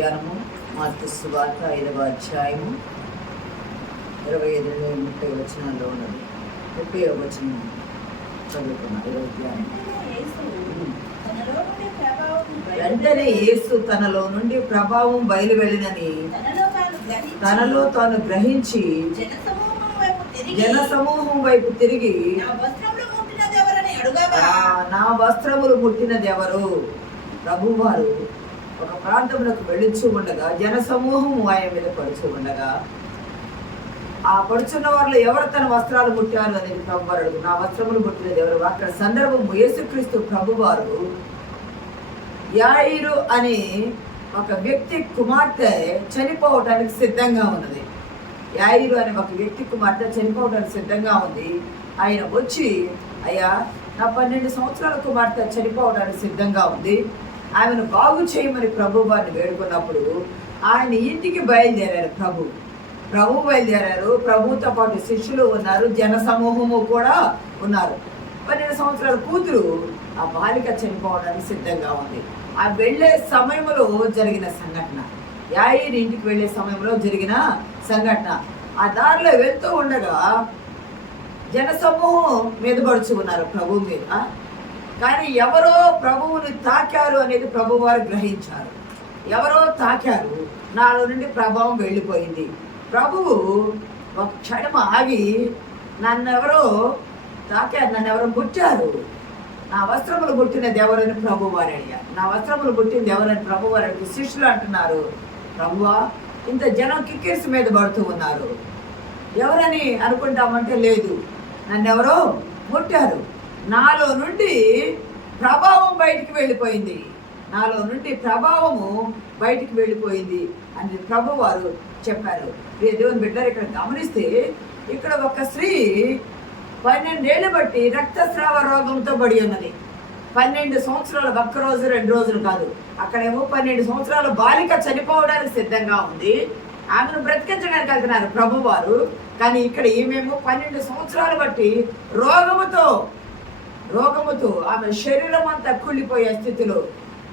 ధ్యానము మార్కు సువార్త 5వ అధ్యాయము 25-30 వచనాల్లో ఉన్నది. 30వ వచనం చదువుకున్నాం. ఈరోజు ధ్యానం. వెంటనే యేసు తనలో నుండి ప్రభావం బయలువెళ్ళినని తనలో తాను గ్రహించి జనసమూహం వైపు తిరిగి నా వస్త్రములు ముట్టినది ఎవరు? ప్రభువారు ఒక ప్రాంతంలోకి వెళ్ళిచూ ఉండగా జనసమూహం ఆయన మీద పడుచూ ఉండగా ఆ పడుచున్న వారిలో ఎవరు తన వస్త్రాలు ముట్టారు అనేది ప్రభువారు అడుగు. నా వస్త్రములు ముట్టినది ఎవరు? అక్కడ సందర్భము యేసుక్రీస్తు ప్రభువారు యాయిరు అనే ఒక వ్యక్తి కుమార్తె చనిపోవటానికి సిద్ధంగా ఉన్నది. యాయిరు అనే ఒక వ్యక్తి కుమార్తె చనిపోవడానికి సిద్ధంగా ఉంది. ఆయన వచ్చి, అయ్యా, నా 12 సంవత్సరాల కుమార్తె చనిపోవడానికి సిద్ధంగా ఉంది, ఆమెను బాగు చేయమని ప్రభు వారిని వేడుకున్నప్పుడు ఆయన ఇంటికి బయలుదేరారు. ప్రభు బయలుదేరారు. ప్రభుతో పాటు శిష్యులు ఉన్నారు, జన సమూహము కూడా ఉన్నారు. 12 సంవత్సరాల కూతురు ఆ బాలిక చనిపోవడానికి సిద్ధంగా ఉంది. ఆ వెళ్ళే సమయంలో జరిగిన సంఘటన, యాయిరు ఇంటికి వెళ్ళే సమయంలో జరిగిన సంఘటన. ఆ దారిలో వెళ్తూ ఉండగా జనసమూహం మీద పడుచు ఉన్నారు ప్రభు మీద. కానీ ఎవరో ప్రభువుని తాకారు అనేది ప్రభువారు గ్రహించారు. ఎవరో తాకారు, నాలో నుండి ప్రభావం వెళ్ళిపోయింది. ప్రభువు ఒక క్షణం ఆగి, నన్నెవరో తాకారు, నన్నెవరో ముట్టారు, నా వస్త్రములు ముట్టినది ఎవరని ప్రభువారు అడిగారు. నా వస్త్రములు ముట్టింది ఎవరని ప్రభువారు అడిగి శిష్యులు అంటున్నారు, ప్రభువా, ఇంత జనం కిక్కిరిసి మీద పడుతూ ఉన్నారు, ఎవరని అనుకుంటామంటే లేదు, నన్నెవరో ముట్టారు, నాలో నుండి ప్రభావం బయటికి వెళ్ళిపోయింది, నాలో నుండి ప్రభావము బయటికి వెళ్ళిపోయింది అని ప్రభువారు చెప్పారు. దేవుని బిడ్డలు ఇక్కడ గమనిస్తే, ఇక్కడ ఒక స్త్రీ 12 ఏళ్ళు బట్టి రక్తస్రావ రోగంతో పడి ఉన్నది. 12 సంవత్సరాలు, ఒక్క రోజు 2 రోజులు కాదు. అక్కడేమో 12 సంవత్సరాల బాలిక చనిపోవడానికి సిద్ధంగా ఉంది, ఆమెను బ్రతికించడానికి వెళ్తున్నారు ప్రభువారు. కానీ ఇక్కడ ఈమెమో 12 సంవత్సరాలు బట్టి రోగముతో ఆమె శరీరం అంతా కుళ్ళిపోయే స్థితిలో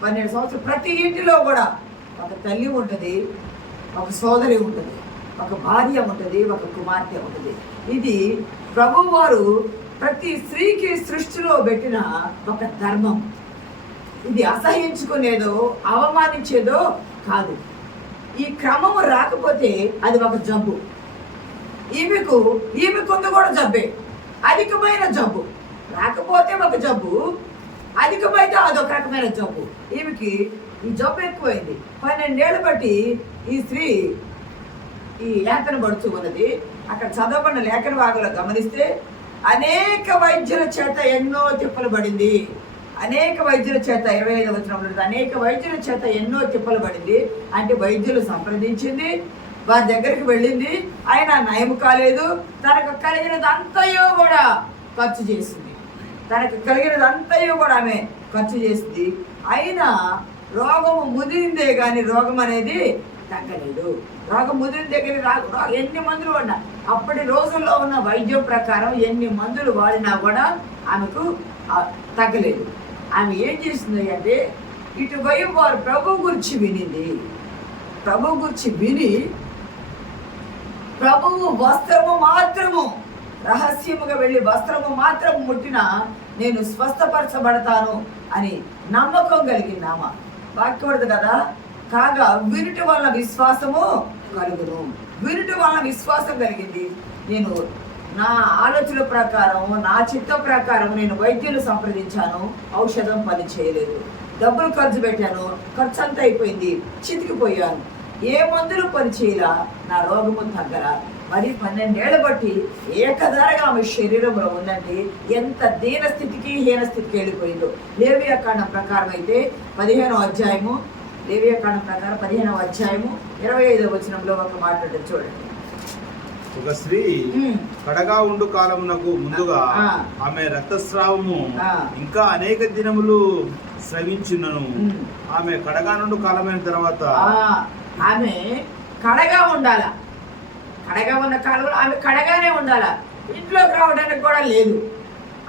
12 సంవత్సరాలు. ప్రతి ఇంటిలో కూడా ఒక తల్లి ఉంటుంది, ఒక సోదరి ఉంటుంది, ఒక భార్య ఉంటుంది, ఒక కుమార్తె ఉంటుంది. ఇది ప్రభువారు ప్రతి స్త్రీకి సృష్టిలో పెట్టిన ఒక ధర్మం. ఇది అసహించుకునేదో అవమానించేదో కాదు. ఈ క్రమము రాకపోతే అది ఒక జబ్బు. ఈమెకుంది కూడా జబ్బే, అధికమైన జబ్బు. రాకపోతే ఒక జబ్బు, అధికమైతే అదొక రకమైన జబ్బు. ఈమెకి ఈ జబ్బు ఎక్కువైంది. 12 ఏళ్ళు బట్టి ఈ స్త్రీ ఈ లేఖన పడుతూ ఉన్నది. అక్కడ చదవబడిన లేఖన భాగంలో గమనిస్తే, అనేక వైద్యుల చేత ఎన్నో తిప్పలు పడింది. అనేక వైద్యుల చేత 25వ వచనంలో అనేక వైద్యుల చేత ఎన్నో తిప్పలు పడింది అంటే వైద్యులు సంప్రదించింది, వారి దగ్గరికి వెళ్ళింది, ఆయన నయం కాలేదు. తనకు కలిగినదంతయో కూడా ఖర్చు చేసింది. ఆమె ఖర్చు చేసింది. అయినా రోగము ముదిరిందే కానీ రోగం అనేది తగ్గలేదు. రోగం ముదిరిన దగ్గర ఎన్ని మందులు వాడినా, అప్పటి రోజుల్లో ఉన్న వైద్యం ప్రకారం ఎన్ని మందులు వాడినా కూడా ఆమెకు తగ్గలేదు. ఆమె ఏం చేసింది అంటే, ఇటువైపు వారు ప్రభు గురించి వినింది. ప్రభు గురించి విని, ప్రభువు వస్త్రము మాత్రము రహస్యముగా వెళ్ళి వస్త్రము మాత్రం ముట్టినా నేను స్వస్థపరచబడతాను అని నమ్మకం కలిగింది. ఆమె వాక్యపడదు కదా, కాగా వినుట వలన విశ్వాసము కలుగును. వినుట వలన విశ్వాసం కలిగింది. నేను నా ఆలోచన ప్రకారం, నా చిత్త ప్రకారం నేను వైద్యులు సంప్రదించాను, ఔషధం పని చేయలేదు, డబ్బులు ఖర్చు పెట్టాను, ఖర్చు అంతా అయిపోయింది, చితికిపోయాను, ఏ మందులు పని చేయలా, నా రోగము తగ్గరా. మరి 12 ఏళ్ళు బట్టి ఏకధారగా ఆమె శరీరంలో ఉందండి. ఎంత దీన స్థితికి, హీన స్థితికి వెళ్ళిపోయిందో. లేవియాకాండం ప్రకారం అయితే 15వ అధ్యాయము, లేవియాకాండం ప్రకారం 15వ అధ్యాయము 25వ వచనంలో ఒక మాట చూడండి. ఒక స్త్రీ కడగా ఉండు కాలమునకు ముందుగా ఆమె రక్తస్రావము ఇంకా అనేక దినములు స్రవించునను. ఆమె కడగా నుండి కాలమైన తర్వాత ఆమె కడగా ఉండాల. కడగా ఉన్న కాలంలో ఆమె కడగానే ఉండాలా. ఇంట్లోకి రావడానికి కూడా లేదు.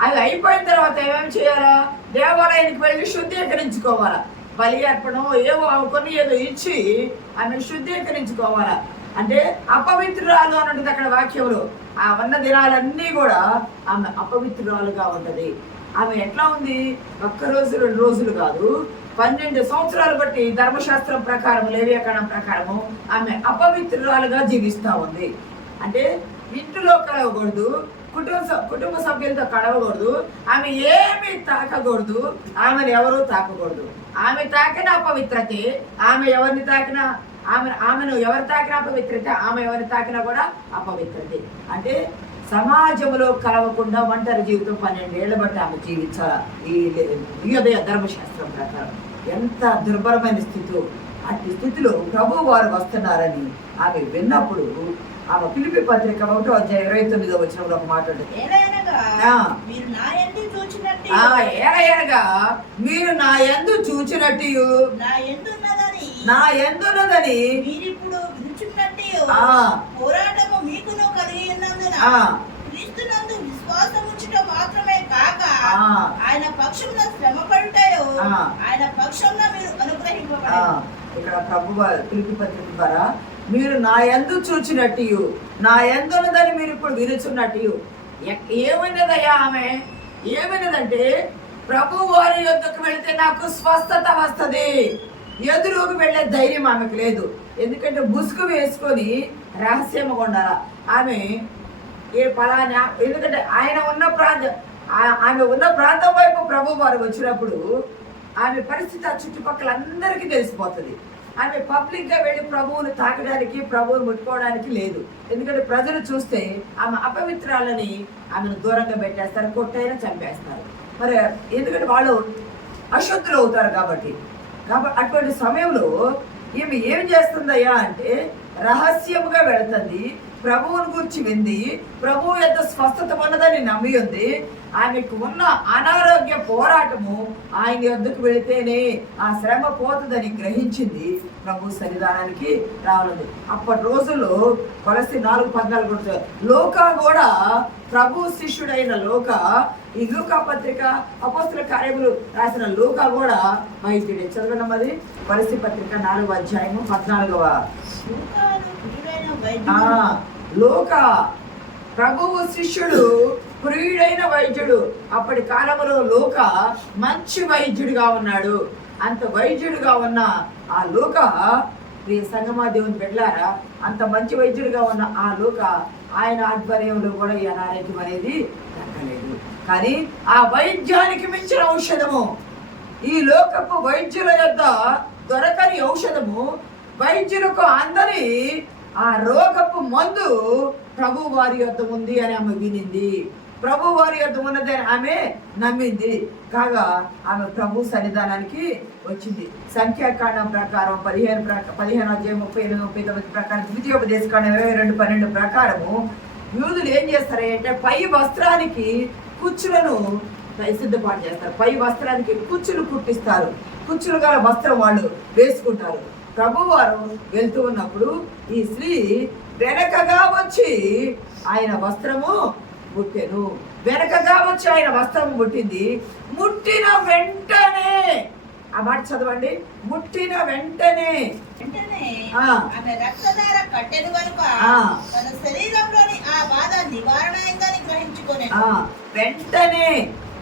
అది అయిపోయిన తర్వాత ఏమేమి చేయాలా? దేవాలయానికి వెళ్ళి శుద్ధీకరించుకోవాలా. బలి అర్పణం ఏవో కొన్ని ఏదో ఇచ్చి ఆమె శుద్ధీకరించుకోవాలా. అంటే అపవిత్రురాలు అన్నట్టు అక్కడ వాక్యంలో ఆ ఉన్న దినాలన్నీ కూడా ఆమె అపవిత్రురాలుగా ఉంటది. ఆమె ఎట్లా ఉంది? 1 రోజు 2 రోజులు కాదు, 12 సంవత్సరాలు బట్టి ధర్మశాస్త్రం ప్రకారం, లేవియాకాండం ప్రకారము ఆమె అపవిత్రురాలుగా జీవిస్తూ ఉంది. అంటే ఇంటిలో కలవకూడదు, కుటుంబ సభ్యులతో కలవకూడదు, ఆమె ఏమి తాకకూడదు, ఆమెను ఎవరూ తాకకూడదు. ఆమె తాకిన అపవిత్రతే, ఆమె ఎవరిని తాకినా ఆమెను ఎవరు తాకినా అపవిత్రత, ఆమె ఎవరిని తాకినా కూడా అపవిత్రతే. అంటే సమాజంలో కలవకుండా ఒంటరి జీవితం 12 ఏళ్ల బట్టి ఆమె జీవించాలి. ఈ ధర్మశాస్త్రం ప్రకారం ఎంత దుర్భరమైన స్థితి. అట్టి స్థితిలో ప్రభు వారు వస్తున్నారని ఆమె విన్నప్పుడు ఆమె ఫిలిప్పీ పత్రిక 1:29 వచనంలో ఒక మాట ఉంటుంది. ఏలయనగా మీరు నా యందు చూచినట్టు నా యందున్నదని మీరిప్పుడు వినుచున్నట్టు పోరాటము మీకును కలిగి ఉన్నందున క్రీస్తునందు విశ్వాసముంచుట మాత్రమే కాక ఆయన పక్షమున శ్రమపడుటయో ఆయన పక్షమున మీరు అనుగ్రహింపబడారు. ఇక్కడ ప్రభువు ఫిలిప్పీ పత్రిక ద్వారా మీరు నా యందు చూచినట్టు నా యందున్నదని మీరు ఇప్పుడు వినుచున్నట్టు. ఏమైనదయ్యా ఆమె? ఏమైనదంటే ప్రభు వారి యొద్దకు వెళితే నాకు స్వస్థత వస్తుంది. ఎదురుకు వెళ్ళే ధైర్యం ఆమెకు లేదు. ఎందుకంటే ముసుగు వేసుకొని రహస్యంగా ఉండాల ఆమె. ఏ ఫలానా, ఎందుకంటే ఆమె ఉన్న ప్రాంతం వైపు ప్రభు వారు వచ్చినప్పుడు ఆమె పరిస్థితి ఆ చుట్టుపక్కల అందరికీ తెలిసిపోతుంది. ఆమె పబ్లిక్గా వెళ్ళి ప్రభువుని తాకడానికి, ప్రభువుని ముట్టుకోవడానికి లేదు. ఎందుకంటే ప్రజలు చూస్తే ఆమె అపవిత్రాలని ఆమెను దూరంగా పెట్టేస్తారు, కొట్టైనా చంపేస్తారు. మరి ఎందుకంటే వాళ్ళు అశుద్ధులు అవుతారు కాబట్టి. అటువంటి సమయంలో ఈమె ఏం చేస్తుందయ్యా అంటే రహస్యముగా వెళుతుంది, ప్రభువుని గురించి వింది, ప్రభువు యొక్క స్వస్థత ఉన్నదని నమ్మి ఉంది. ఆమెకు ఉన్న అనారోగ్య పోరాటము ఆయన యొద్దకు వెళితేనే ఆ శ్రమ పోతుందని గ్రహించింది. ప్రభు సన్నిధానానికి రానుంది. అప్పటి రోజుల్లో కొలస్సీ 4:14 లోకా కూడా ప్రభు శిష్యుడైన ఈ లూకా పత్రిక, అపోస్తల కార్యములు రాసిన లూకా కూడా వైద్యుడే. చదవనమ్మది కొలస్సీ పత్రిక 4:14. లోకా ప్రభువు శిష్యుడు, ప్రియుడైన వైద్యుడు. అప్పటి కాలంలో లోక మంచి వైద్యుడిగా ఉన్నాడు. అంత వైద్యుడిగా ఉన్న ఆ లోక, ప్రియ సంగమా దేవుని బిడ్డలారా, అంత మంచి వైద్యుడిగా ఉన్న ఆ లోక ఆయన ఆధ్వర్యంలో కూడా ఈ అనారోగ్యం అనేది తగ్గలేదు. కానీ ఆ వైద్యానికి మించిన ఔషధము, ఈ లోకపు వైద్యుల యొద్ద దొరకని ఔషధము, వైద్యులకు అందని ఆ రోగపు మందు ప్రభు వారి యొద్ద ఉంది అని ఆమె వినింది. ప్రభు వారి యొద్ద ఉన్నదని ఆమె నమ్మింది. కాగా ఆమె ప్రభు సన్నిధానానికి వచ్చింది. సంఖ్యాకాండం ప్రకారం 15:38-39 ప్రకారం, ద్వితీయోపదేశకాండం 22:12 ప్రకారము యూదులు ఏం చేస్తారంటే పై వస్త్రానికి కుచ్చులను సిద్ధపాటు చేస్తారు. పై వస్త్రానికి కుచ్చులు కుట్టిస్తారు. కుచ్చులు గల వస్త్రం వాళ్ళు వేసుకుంటారు. ప్రభువారు వెళ్తూ ఉన్నప్పుడు ఈ స్త్రీ వెనకగా వచ్చి ఆయన వస్త్రము ముట్టెను. వెనకగా వచ్చి ఆయన వస్త్రము ముట్టింది. ముట్టిన వెంటనే, ఆ మాట చదవండి, ముట్టిన వెంటనే ఆమె రక్తధార కట్టెను గనుక తన శరీరంలోని ఆ బాధ నివారణ అయిందని గ్రహించుకొని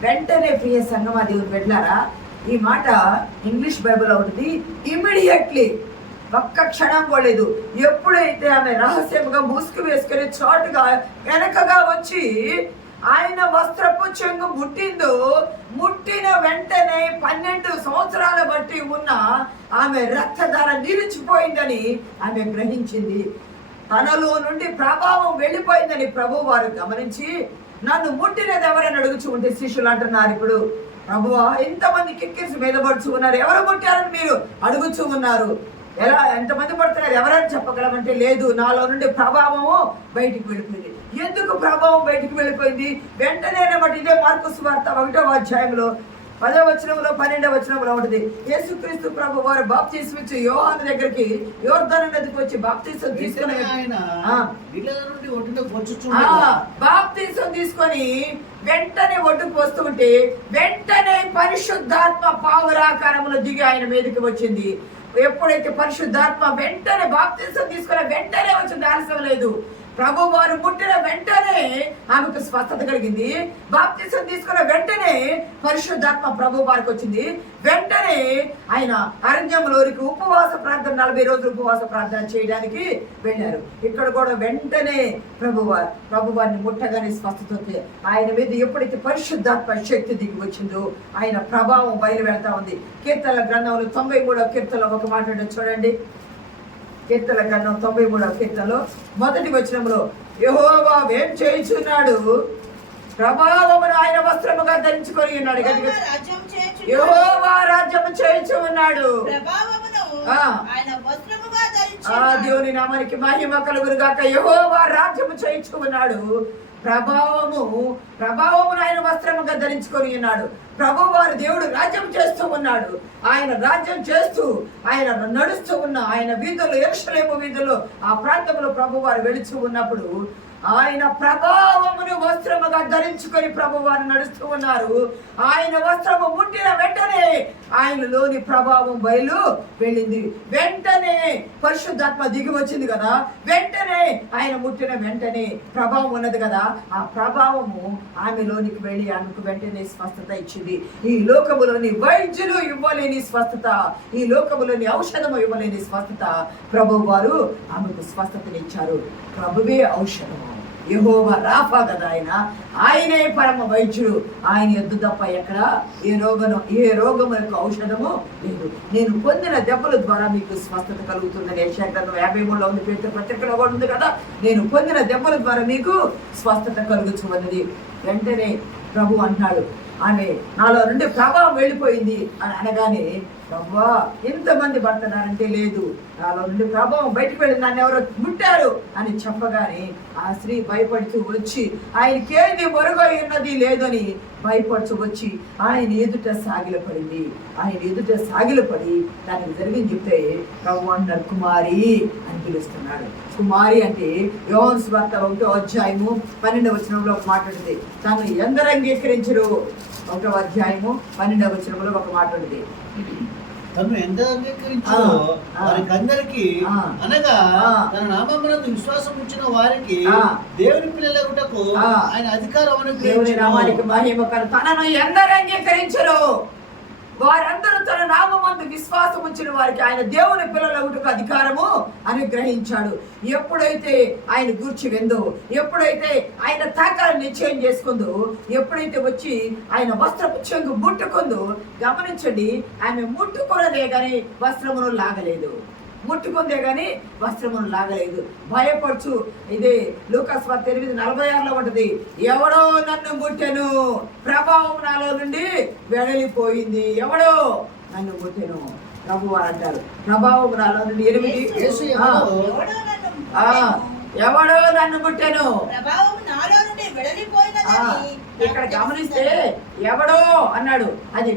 వెంటనే ప్రియ సంగమా దేవుని బిడ్డలారా, ఈ మాట ఇంగ్లీష్ బైబిల్ అవుతుంది. ఇమ్మీడియట్లీ, ఒక్క క్షణం పోలేదు. ఎప్పుడైతే ఆమె రహస్యంగా ముసుగు వేసుకుని చాటుగా వెనకగా వచ్చి ఆయన వస్త్రపు చెంగు ముట్టిందో, ముట్టిన వెంటనే 12 సంవత్సరాల బట్టి ఉన్న ఆమె రక్తధార నిలిచిపోయిందని ఆమె గ్రహించింది. తనలో నుండి ప్రభావం వెళ్ళిపోయిందని ప్రభు వారు గమనించి, నన్ను ముట్టినది ఎవరని అడుగుచూ ఉంటే శిష్యులు అంటున్నారు, ఇప్పుడు ప్రభువా ఎంతమంది కిక్కిరిసి మీద పడుచు ఉన్నారు, ఎవరు ముట్టారని మీరు అడుగుచూ ఉన్నారు, ఎంతమంది పడుతున్నారు, ఎవరని చెప్పగలమంటే లేదు, నాలో నుండి ప్రభావము బయటికి వెళ్ళిపోయింది. ఎందుకు ప్రభావం బయటికి వెళ్ళిపోయింది? వెంటనే బట్టి ఇదే మార్కు సువార్త 1:10 10వ వచనంలో 12వ వచనంలో ఉంటుంది. యేసుక్రీస్తు ప్రభు వారు బాప్తిసం ఇచ్చి యోహాను దగ్గరికి యోర్దాను నదికి వచ్చి బాప్తిసం తీసుకొని వెంటనే ఒడ్డుకు వస్తుంటే వెంటనే పరిశుద్ధాత్మ పావురాకారంలో దిగి ఆయన మీదకి వచ్చింది. ఎప్పుడైతే పరిశుద్ధాత్మ వెంటనే బాప్తిసం తీసుకున్న వెంటనే వచ్చింది, ఆలస్యం లేదు. ప్రభు వారు ముట్టిన వెంటనే ఆమెకు స్వస్థత కలిగింది. బాప్తిసం తీసుకున్న వెంటనే పరిశుద్ధాత్మ ప్రభు వారికి వచ్చింది. వెంటనే ఆయన అరణ్యంలోనికి ఉపవాస ప్రార్థన 40 రోజులు ఉపవాస ప్రార్థన చేయడానికి వెళ్ళారు. ఇక్కడ కూడా వెంటనే ప్రభు వారిని ముట్టగానే స్వస్థత వచ్చింది. ఆయన మీద ఎప్పుడైతే పరిశుద్ధాత్మ శక్తి దిగి వచ్చిందో ఆయన ప్రభావం బయలు వెళ్తా ఉంది. కీర్తనల గ్రంథంలో 93వ కీర్తనలో ఒక మాట చూడండి. కీర్తనల గ్రంథం 93వ కీర్తనలో 1వ వచనంలో యెహోవా ఏం చేయుచున్నాడు, ప్రభావమును ఆయన వస్త్రముగా ధరించుకొని ఉన్నాడు. యెహోవా రాజ్యము చేయుచు ఉన్నాడు. దేవుని నామానికి మహిమ కలుగును గాక. యెహోవా రాజ్యము చేయుచు ఉన్నాడు. ప్రభావమును ఆయన వస్త్రముగా ధరించుకొని ఉన్నాడు. ప్రభు వారు దేవుడు రాజ్యం చేస్తూ ఉన్నాడు. ఆయన రాజ్యం చేస్తూ ఆయన నడుస్తూ ఉన్న ఆయన వీధుల్లో, యెరూషలేము వీధుల్లో ఆ ప్రాంతంలో ప్రభు వారు వెళుతూ ఉన్నప్పుడు ఆయన ప్రభావమును వస్త్రముగా ధరించుకొని ప్రభు వారు నడుస్తూ ఉన్నారు. ఆయన వస్త్రము ముట్టిన వెంటనే ఆయనలోని ప్రభావం బయలు వెళ్ళింది. వెంటనే పరిశుద్ధాత్మ దిగి వచ్చింది కదా, వెంటనే ఆయన ముట్టిన వెంటనే ప్రభావం ఉన్నది కదా, ఆ ప్రభావము ఆమెలోనికి వెళ్ళి ఆమెకు వెంటనే స్వస్థత ఇచ్చింది. ఈ లోకములోని వైద్యులు ఇవ్వలేని స్వస్థత, ఈ లోకములోని ఔషధము ఇవ్వలేని స్వస్థత ప్రభు వారు ఆమెకు స్వస్థతనిచ్చారు. ప్రభువే ఔషధము. యెహోవా రాఫా కదా ఆయనే పరమ వైద్యుడు. ఆయన ఎద్దు తప్ప ఎక్కడ ఏ రోగములకు ఔషధము లేదు. నేను పొందిన దెబ్బల ద్వారా మీకు స్వస్థత కలుగుతుందని యెషయా గ్రంథం 53లో ఉంది, పేతురు పత్రికలో కూడా ఉంది కదా. నేను పొందిన దెబ్బల ద్వారా మీకు స్వస్థత కలుగుతున్నది. వెంటనే ప్రభు అంటున్నాడు, ఆమె నాలో నుండి ప్రభావం వెళ్ళిపోయింది అని అనగానే, ప్రభా ఎంతమంది పడుతున్నారంటే లేదు, నాలో నుండి ప్రభావం బయటకు వెళ్ళి నన్ను ఎవరో ముట్టారు అని చెప్పగానే ఆ స్త్రీ భయపడుతూ వచ్చి ఆయనకేది మరుగై ఉన్నది లేదని భయపడుతూ వచ్చి ఆయన ఎదుట సాగిలపడింది. ఆయన ఎదుట సాగిలపడి దానికి జరిగింది చెప్తే ప్రభు అన్నారు కుమారి అని పిలుస్తున్నాడు. కుమారి అంటే యోహాను సువార్త 1వ అధ్యాయము 12వ వచనంలో ఒక మాట ఉంటుంది. తను ఎందరు అంగీకరించరు, 1వ అధ్యాయము 12వ వచనంలో ఒక మాట ఉంటుంది. తను ఎంత అంగీకరించారో వారికి అందరికి, అనగా తన నామమునందు విశ్వాసం ఉంచిన వారికి దేవుని పిల్లలగుటకు ఆయన అధికారం అనుగ్రహించారు. తనను ఎందరు అంగీకరించరు వారందరూ తన నామమందు విశ్వాసం ఉంచిన వారికి ఆయన దేవుని పిల్లలగుటకు అధికారము అనుగ్రహించాడు. ఎప్పుడైతే ఆయన గూర్చి విందో, ఎప్పుడైతే ఆయన తాకాలను నిశ్చయం చేసుకుందో, ఎప్పుడైతే వచ్చి ఆయన వస్త్రపు చెంగు ముట్టుకుందో, గమనించండి, ఆమె ముట్టుకున్నదే కానీ వస్త్రమును లాగలేదు. ముట్టుకుందే కానీ వస్త్రమును లాగలేదు. భయపడుచు ఇదే లూకాసు వార్త 8:46లో ఉంటుంది. ఎవడో నన్ను ముట్టెను, ప్రభావం నాలో నుండి వెడలిపోయింది. ఎవడో నన్ను ముట్టెను ప్రభు వారు అంటారు. ప్రభావం నాలో నుండి 8 ఎవడో నన్ను ముట్టెను. ఇక్కడ గమనిస్తే ఎవడో అన్నాడు, అది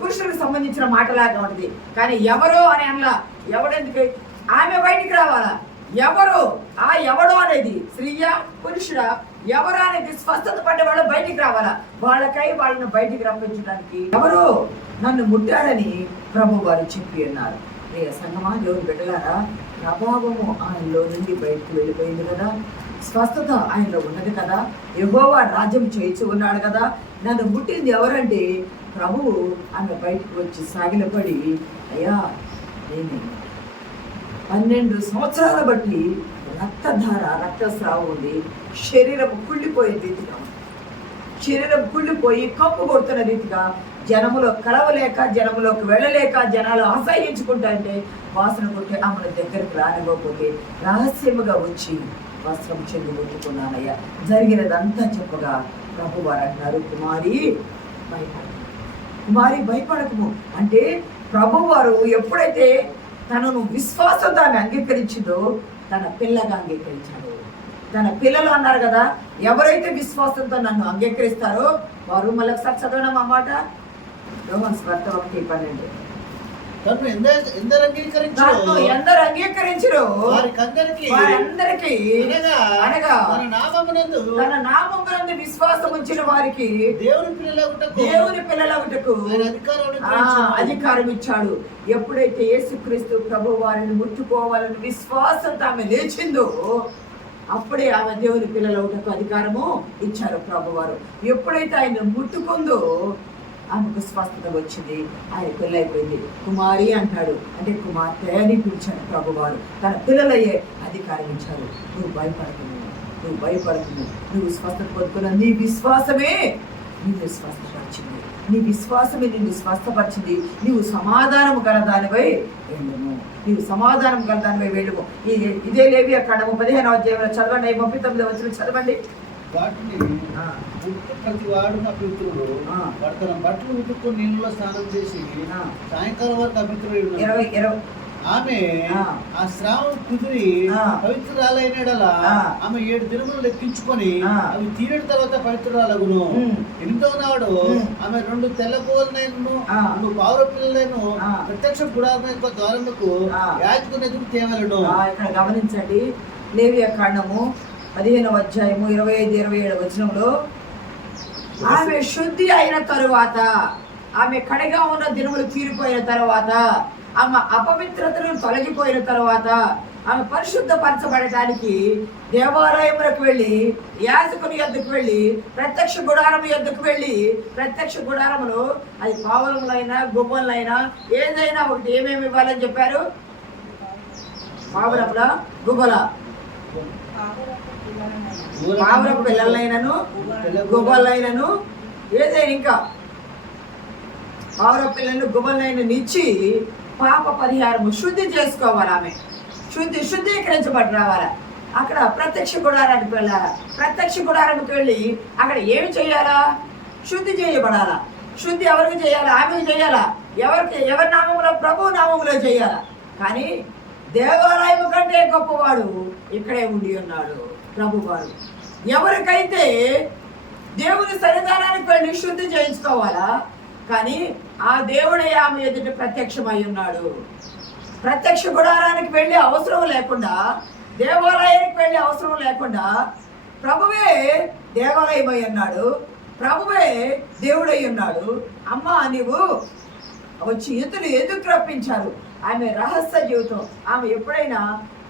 పురుషులకు సంబంధించిన మాటలాగా ఉంటుంది. కానీ ఎవరో అని అనలా. ఎవడెందుకు ఆమె బయటికి రావాలా? ఎవరు ఆ ఎవడో అనేది స్త్రీయా పురుషుడా ఎవరు అనేది స్వస్థత పడ్డ వాళ్ళు బయటికి రావాలా. వాళ్ళకై వాళ్ళని బయటికి రప్పించడానికి ఎవరు నన్ను ముట్టాడని ప్రభు వారు చెప్పి అన్నారు. సంగమా దేవుని బిడ్డలారా, ప్రభావము ఆయనలో నుండి బయటకు వెళ్ళిపోయింది కదా, స్వస్థత ఆయనలో ఉన్నది కదా, యెహోవా రాజ్యం చేయించు ఉన్నాడు కదా. నన్ను ముట్టింది ఎవరంటే ప్రభువు. ఆమె బయటకు వచ్చి సాగిలపడి, అయ్యా నేను 12 సంవత్సరాల బట్టి రక్తస్రావం ఉంది, శరీరం కుళ్ళిపోయే రీతిగా, శరీరం కుళ్ళిపోయి కప్పు కొడుతున్న రీతిగా, జనములో కలవలేక, జనములోకి వెళ్ళలేక, జనాలు అసహ్యించుకుంటాంటే వాసన కొట్టి ఆమెను దగ్గరికి రానివ్వకపోతే రహస్యముగా వచ్చి వస్త్రం చెంది ముట్టుకున్నానయ్యా. జరిగినదంతా చెప్పగా ప్రభు వారు అంటారు, కుమారి భయపడకు, కుమారి భయపడకము. అంటే ప్రభువారు ఎప్పుడైతే తనను విశ్వాసంతో ఆమె అంగీకరించిందో తన పిల్లగా అంగీకరించాడు. తన పిల్లలు అన్నారు కదా, ఎవరైతే విశ్వాసంతో నన్ను అంగీకరిస్తారో వారు. మళ్ళీ ఒకసారి చదవడం ఆ మాట, యోహాను సువార్త 1:12. తను ఎందరు అంగీకరించు నన్ను ఎందరు అంగీకరించరు వారికందరికి అనగా తన నామమునందు విశ్వాసం ఉంచిన వారికి దేవుని పిల్లలగుటకు అధికారం ఇచ్చాడు. ఎప్పుడైతే యేసుక్రీస్తు ప్రభు వారిని ముట్టుకోవాలని విశ్వాసంతో ఆమె లేచిందో అప్పుడే ఆమె దేవుని పిల్లలగుటకు అధికారము ఇచ్చారు ప్రభువారు. ఎప్పుడైతే ఆయన ముట్టుకుందో ఆమెకు స్వస్థత వచ్చింది, ఆయన పెళ్ళైపోయింది. కుమారి అంటాడు, అంటే కుమార్తె అని పిలిచాడు ప్రభువారు. తన పిల్లలయ్యే అధికారం ఇచ్చారు. నువ్వు భయపడుతున్నావు, నువ్వు స్వస్థత పొందుకున్న నీ విశ్వాసమే నిన్ను స్వస్థపరిచింది, నీ విశ్వాసమే నిన్ను స్వస్థపరిచింది. నీవు సమాధానం గలదానివై వెళ్ళము, నీవు సమాధానం గలదానివై వెళ్ళము. ఇదే లేవియా కాండము 15వ అధ్యాయంలో చదవండి, 39వ వచనం చదవండి. వాటిని ప్రతి వాడు అపవిత్రుడు వాడు తన బట్టలు ఉతుక్కొని నీళ్ళలో స్నానం చేసి సాయంకాలం వరకు అపవిత్రుడు. ఆమె ఆ స్రావం కుదిరి పవిత్రురాలైనడలా ఆమె 7 దినములు లెక్కించుకొని అవి తీరిన తర్వాత పవిత్రురాలగును. 8వ నాడు ఆమె 2 తెల్ల కోళ్ళను 2 పావుర పిల్లలను ప్రత్యక్ష గుడారం యొక్క ద్వారములకు యాజకుని ఎదురు తేవలను. ఇక్కడ గమనించండి, లేవియా కాండము 15వ అధ్యాయము 25-27 వచనంలో ఆమె శుద్ధి అయిన తరువాత, ఆమె కడగా ఉన్న దినములు తీరిపోయిన తర్వాత, ఆమె అపవిత్రతను తొలగిపోయిన తర్వాత, ఆమె పరిశుద్ధపరచబడటానికి దేవాలయములకు వెళ్ళి, యాజకుని యొద్దకు వెళ్ళి, ప్రత్యక్ష గుడారము యొద్దకు వెళ్ళి, ప్రత్యక్ష గుడారములో అది పావులైనా గుమ్మలైనా ఏదైనా ఒకటి ఏమేమి ఇవ్వాలని చెప్పారు? పావురముల గుబ్బల, పావురపు పిల్లలైనను గుబ్బలైనను ఏదైనా, ఇంకా పావురపు పిల్లలను గుబ్బలైన ఇచ్చి పాప పరిహారము శుద్ధి చేసుకోవాలి. ఆమె శుద్ధీకరించబడి రావాలా. అక్కడ ప్రత్యక్ష గుడారానికి వెళ్ళాలా. ప్రత్యక్ష గుడారానికి వెళ్ళి అక్కడ ఏమి చేయాలా? శుద్ధి చేయబడాలా. శుద్ధి ఎవరికి చేయాలా? ఆమెకు చేయాలా. ఎవరి నామములో? ప్రభు నామములో చేయాలా. కానీ దేవాలయం కంటే గొప్పవాడు ఇక్కడే ఉండి ఉన్నాడు ప్రభువారు. ఎవరికైతే దేవుని సన్నిధానానికి వెళ్ళి శుద్ధి చేయించుకోవాలా, కానీ ఆ దేవుడే ఆమె ఎదుట ప్రత్యక్షమై ఉన్నాడు. ప్రత్యక్ష గుడారానికి వెళ్ళి అవసరం లేకుండా, దేవాలయానికి వెళ్ళి అవసరం లేకుండా ప్రభువే దేవాలయమై ఉన్నాడు, ప్రభువే దేవుడై ఉన్నాడు. అమ్మా, నీవు వచ్చి ఇతరులు ఎందుకు రప్పించారు? ఆమె రహస్య జీవితం. ఆమె ఎప్పుడైనా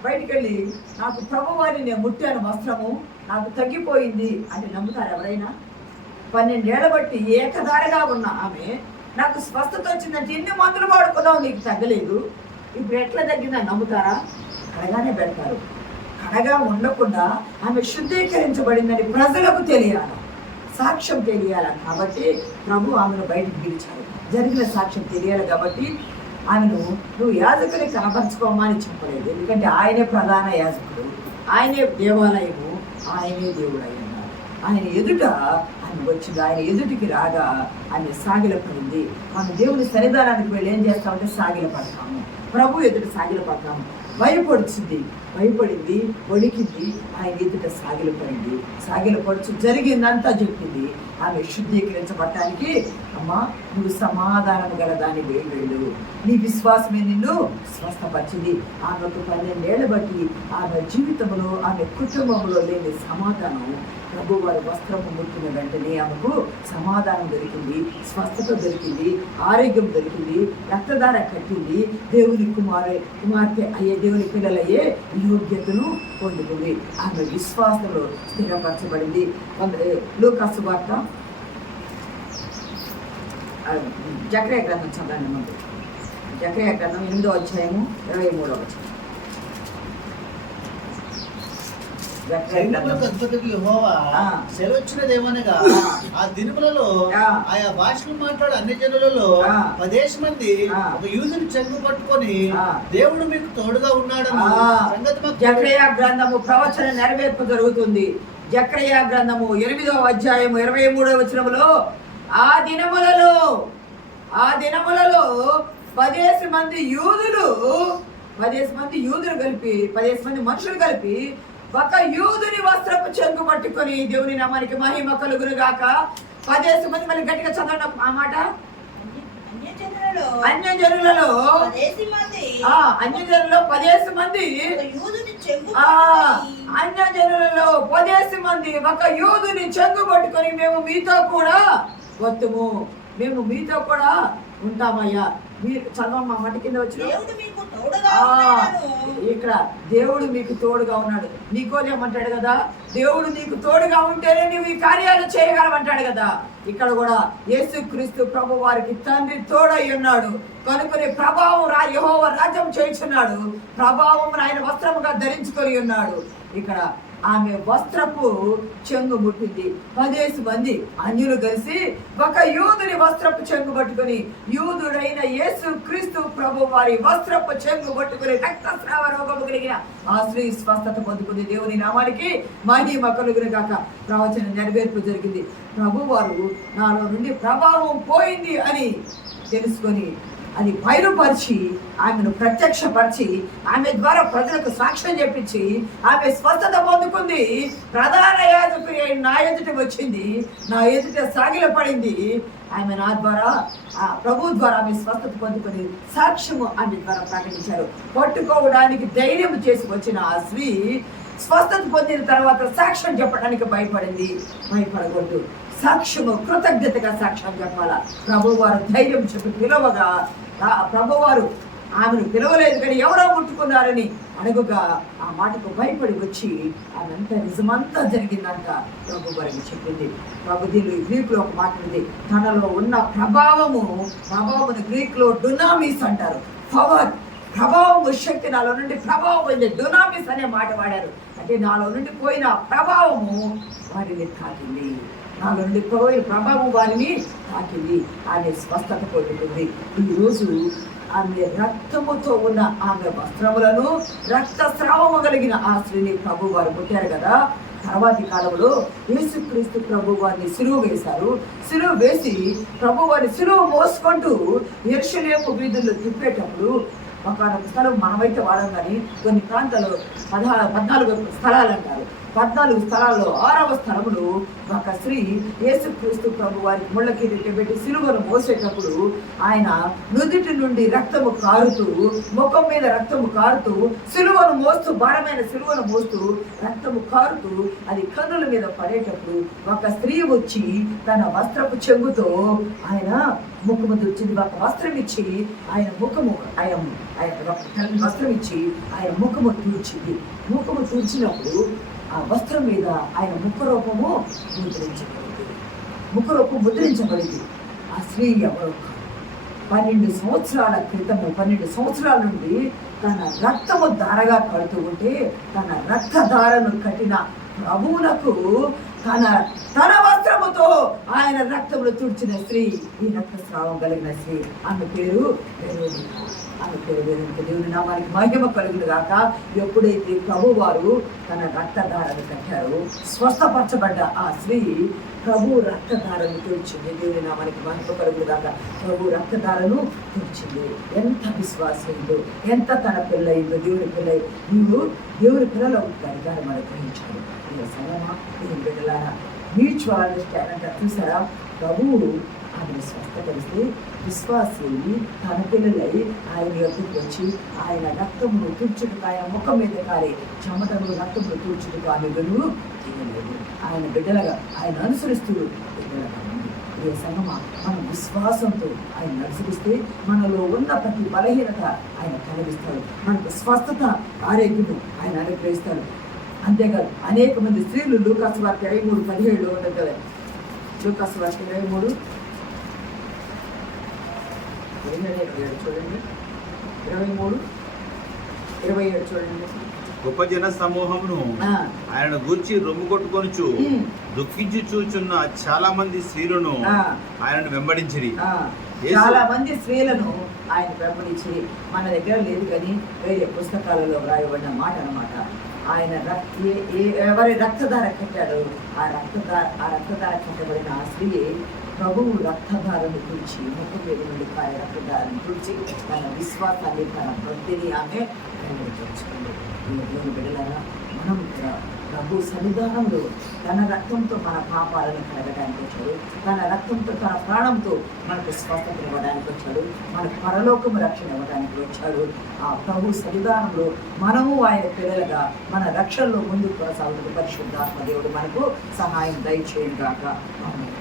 బయటికి వెళ్ళి నాకు ప్రభువారిని నేను ముట్టాను, వస్త్రము నాకు తగ్గిపోయింది అంటే నమ్ముతారు ఎవరైనా? 12 ఏళ్ల బట్టి ఏకదారిగా ఉన్న ఆమె నాకు స్వస్థత వచ్చిందంటే ఎన్ని మందులు వాడుకున్నావు, నీకు తగ్గలేదు, ఇప్పుడు ఎట్లా తగ్గిందని నమ్ముతారా? కడగానే పెడతారు. కడగా ఉండకుండా ఆమె శుద్ధీకరించబడిందని ప్రజలకు తెలియాలి, సాక్ష్యం తెలియాలి. కాబట్టి ప్రభు ఆమెను బయటకు పిలిచారు. జరిగిన సాక్ష్యం తెలియాలి. కాబట్టి ఆమెను నువ్వు యాజకుని కనపరచుకోమా అని చెప్పలేదు. ఎందుకంటే ఆయనే ప్రధాన యాజకుడు, ఆయనే దేవాలయము, ఆయనే దేవుడు అయ్యన్నారు. ఆయన ఎదుట ఆమె వచ్చింది. ఆయన ఎదుటికి రాగా ఆమె సాగిలపడింది. ఆమె దేవుని సన్నిధానానికి వెళ్ళి ఏం చేస్తామంటే సాగిలపడతాము, ప్రభు ఎదుట సాగిలపడతాము. భయపడింది, వణికింది, ఆయన ఎదుట సాగిలపడింది. సాగిలపడుచు జరిగిందంతా చెప్పింది. ఆమె శుద్ధీకరించబడటానికి, అమ్మా నువ్వు సమాధానం గల దాని వెళ్ళు, నీ విశ్వాసమే నిన్ను స్వస్థపరిచింది. ఆమెకు 12 ఏళ్ల బట్టి ఆమె జీవితంలో, ఆమె కుటుంబంలో లేని సమాధానం ప్రభు వారి వస్త్రము ముట్టిన వెంటనే ఆమెకు సమాధానం దొరికింది, స్వస్థత దొరికింది, ఆరోగ్యం దొరికింది, రక్తధార కట్టింది. దేవుని కుమార్తె అయ్యే, దేవుని పిల్లలయ్యే యోగ్యతను పొందుకుంది. ఆమె విశ్వాసంలో స్థిరపరచబడింది. లూకా సువార్త జకర్యా గ్రంథం చదవండి. ముందు జకర్యా గ్రంథం 8వ అధ్యాయము 23వ వచనం. సెలవచ్చినదేమనగా ఆ దినములలో ఆయా భాషలు మాట్లాడే అన్ని జనులలో 10 మంది ఒక యూదుని చెంగు పట్టుకొని దేవుడు మీకు తోడుగా ఉన్నాడని జకర్యా గ్రంథము ప్రవచన నెరవేర్పు జరుగుతుంది. జకర్యా గ్రంథము 8వ అధ్యాయము 23వ వచనములో ఆ దినములలో 10 మంది కలిపి 10 మంది మనుషులు కలిపి ఒక యూదుని వస్త్రపు చెంగు పట్టుకొని దేవుని నామానికి మహిమ కలుగును గాక. 10 మంది మళ్ళీ గట్టిగా చదవండి ఆ మాట. అన్యజనులలో అన్యజనులలో 10 మంది యూదుని చెంగు అన్యజనులలో 10 మంది ఒక యూదుని చెంగు పట్టుకొని మేము మీతో కూడా వత్తుము, మేము మీతో కూడా ఉంటామయ్యా. మీరు చదవమ్మా మట్టి కింద వచ్చిన ఇక్కడ దేవుడు మీకు తోడుగా ఉన్నాడు. నీకోదేమంటాడు కదా, దేవుడు నీకు తోడుగా ఉంటేనే నువ్వు ఈ కార్యాలు చేయగలమంటాడు కదా. ఇక్కడ కూడా యేసుక్రీస్తు ప్రభు వారికి తండ్రి తోడై ఉన్నాడు కనుకొని ప్రభావం యెహోవా రాజ్యం చేయుచున్నాడు. ప్రభావం ఆయన వస్త్రముగా ధరించుకొని ఉన్నాడు. ఇక్కడ ఆమె వస్త్రపు చెంగు ముట్టింది. 10 మంది అన్యులు కలిసి ఒక యూదుని వస్త్రపు చెంగు పట్టుకుని, యూదుడైన యేసు క్రీస్తు ప్రభు వారి వస్త్రపు చెంగు పట్టుకుని రక్తస్రావ రోగము కలిగిన ఆ స్త్రీ స్వస్థత పొందుకుంది. దేవుని నామానికి మహిమ కలుగును గాక. ప్రవచన నెరవేర్పు జరిగింది. ప్రభు వారు నాలో నుండి ప్రభావం పోయింది అని తెలుసుకొని అది బయలుపరిచి ఆమెను ప్రత్యక్షపరిచి ఆమె ద్వారా ప్రజలకు సాక్ష్యం చెప్పించి ఆమె స్వస్థత పొందుకుంది. ప్రధాన యాజకుడి నా ఎదుట వచ్చింది, నా ఎదుట సాగిల పడింది. ఆమె నా ద్వారా ప్రభు ద్వారా ఆమె స్వస్థత పొందుకొని సాక్ష్యము ఆమె ద్వారా ప్రకటించారు. పట్టుకోవడానికి ధైర్యం చేసి వచ్చిన ఆ స్త్రీ స్వస్థత పొందిన తర్వాత సాక్ష్యం చెప్పడానికి భయపడకూడదు. సాక్ష్యము కృతజ్ఞతగా సాక్ష్యం చెప్పాలా. ప్రభువారు ధైర్యం చెప్పి పిలవగా ప్రభువారు ఆమెను పిలవలేదు కానీ ఎవరో ముట్టుకున్నారని అడుగుగా ఆ మాటకు భయపడి వచ్చి ఆమెంతా నిజమంతా జరిగిందంట ప్రభు వారికి చెప్పింది. ప్రభు దీనిలో గ్రీకులో ఒక మాట ఉంది, తనలో ఉన్న ప్రభావమును గ్రీకులో డునామిస్ అంటారు. పవర్, ప్రభావము, శక్తి, నాలో నుండి ప్రభావం పోయింది. డునామిస్ అనే మాట వాడారు. అంటే నాలో నుండి పోయిన ప్రభావము వారిని తాకింది, నాలో నుండి పోయిన ప్రభావం వారిని తాకింది. ఆమె స్వస్థత పొందుతుంది. ఈరోజు ఆమె రక్తముతో ఉన్న ఆమె వస్త్రములను రక్తస్రావము కలిగిన ఆ స్త్రీని ప్రభు వారు ముట్టారు కదా. తర్వాతి కాలంలో యేసుక్రీస్తు ప్రభు వారిని సిలువ వేశారు. సిలువ వేసి ప్రభు వారిని సిలువ మోసుకుంటూ యెరూషలేము వీధుల్లో తిప్పేటప్పుడు ఒక స్థలం మనమైతే వాడం కానీ కొన్ని ప్రాంతాల్లో 14 స్థలాలు అంటారు. 14 స్థలాల్లో 6వ స్థలములు ఒక స్త్రీ యేసుక్రీస్తు ప్రభు వారికి ముళ్ళ కిరీటం పెట్టి సిలువను మోసేటప్పుడు ఆయన నుదుటి నుండి రక్తము కారుతూ, ముఖం మీద రక్తము కారుతూ, సిలువను మోస్తూ, భారమైన సిలువను మోస్తూ రక్తము కారుతూ అది కన్నుల మీద పడేటప్పుడు ఒక స్త్రీ వచ్చి తన వస్త్రపు చెంగుతో ఆయన ముఖము తుడిచింది. ఒక వస్త్రం ఇచ్చి ఆయన ముఖము వస్త్రం ఇచ్చి ఆయన ముఖము తూర్చింది. ముఖము తూర్చినప్పుడు ఆ వస్త్రం మీద ఆయన ముఖరూపము ముద్రించబడింది. ఆ స్త్రీ ఎవరో 12 సంవత్సరాల క్రితము 12 సంవత్సరాల నుండి తన రక్తము ధారగా కడుతూ ఉంటే తన రక్తధారను కట్టిన ప్రభువులకు తన వస్త్రముతో ఆయన రక్తమును తుడిచిన స్త్రీ, ఈ రక్తస్రావం కలిగిన స్త్రీ. ఆమె పేరు దేవుని నామానికి మహిమ కలుగును గాక. ఎప్పుడైతే ప్రభు వారు తన రక్తధారను కట్టారో స్వస్థపరచబడ్డ ఆ స్త్రీ ప్రభు రక్తధారను తుడిచింది. దేవుని నామానికి మహిమ కలుగును గాక. ప్రభు రక్తధారను తుడిచింది. ఎంత విశ్వాసంతో, ఎంత తన పిల్లయిందో, దేవుని పిల్ల. నీవు దేవుని పిల్లలు అధికారం అనుగ్రహించాడు. దేవుని బిడ్డలారా, మ్యూచువల్ అండర్స్టాండింగ్ అంటారు చూసారా. ప్రభువు ఆమెను స్వస్థపరిస్తే విశ్వాసి తన పిల్లలై ఆయన యొక్కకు వచ్చి ఆయన రక్తమును తుడుచుటకు, ఆయన ముఖం మీద కారే చెమటను రక్తమును తుడుచుటకు ఆమె వెలుగు తీయలేదు. ఆయన బిడ్డలుగా ఆయన అనుసరిస్తూ బిడ్డలుగా ఉంది. ఏ సంగమా మన విశ్వాసంతో ఆయన అనుసరిస్తే మనలో ఉన్న ప్రతి బలహీనత ఆయన కలిగిస్తాడు. మనకు స్వస్థత, ఆరోగ్యము ఆయన అనుగ్రహిస్తాడు. అంతేకాదు అనేక మంది స్త్రీలు లూకాసు వార్త 23:17 ఉంటుంది కదా. లూకాసు వార్త 23:27 చూడండి. 23:27 చూడండి. గొప్ప జన సమూహమును ఆయనను గూర్చి రొమ్ము కొట్టుకొనుచు దుఃఖించి చూచున్న చాలా మంది స్త్రీలను ఆయనను వెంబడించిరి. చాలా మంది స్త్రీలను ఆయన వెంబడించి, మన దగ్గర లేదు కానీ వేరే పుస్తకాలలో రాయబడిన మాట అన్నమాట. ఆయన ఎవరి రక్తధార కట్టాడు, ఆ రక్తధార కట్టబడిన ఆ స్త్రీ ప్రభువు రక్తధారను కూర్చి ముఖం మీద నుండి కాయ రక్తధారను కూర్చి తన విశ్వాసాన్ని తన భక్తిని ఆమె వెల్లడిపరుచుకుంది. దేవుని బిడ్డలారా, మనం కూడా ప్రభు సన్నిధానంలో తన రక్తంతో మన పాపాలను కడగడానికి వచ్చాడు, తన రక్తంతో తన ప్రాణంతో మనకు స్వస్థత ఇవ్వడానికి వచ్చాడు, మనకు పరలోకము రక్షణ ఇవ్వడానికి వచ్చాడు. ఆ ప్రభు సన్నిధానంలో మనము ఆయన పిల్లలుగా మన రక్షణలో ముందుకు కొనసాగుతున్న పరిశుద్ధాత్మ దేవుడు మనకు సహాయం దయచేయను గాక. ఆమేన్.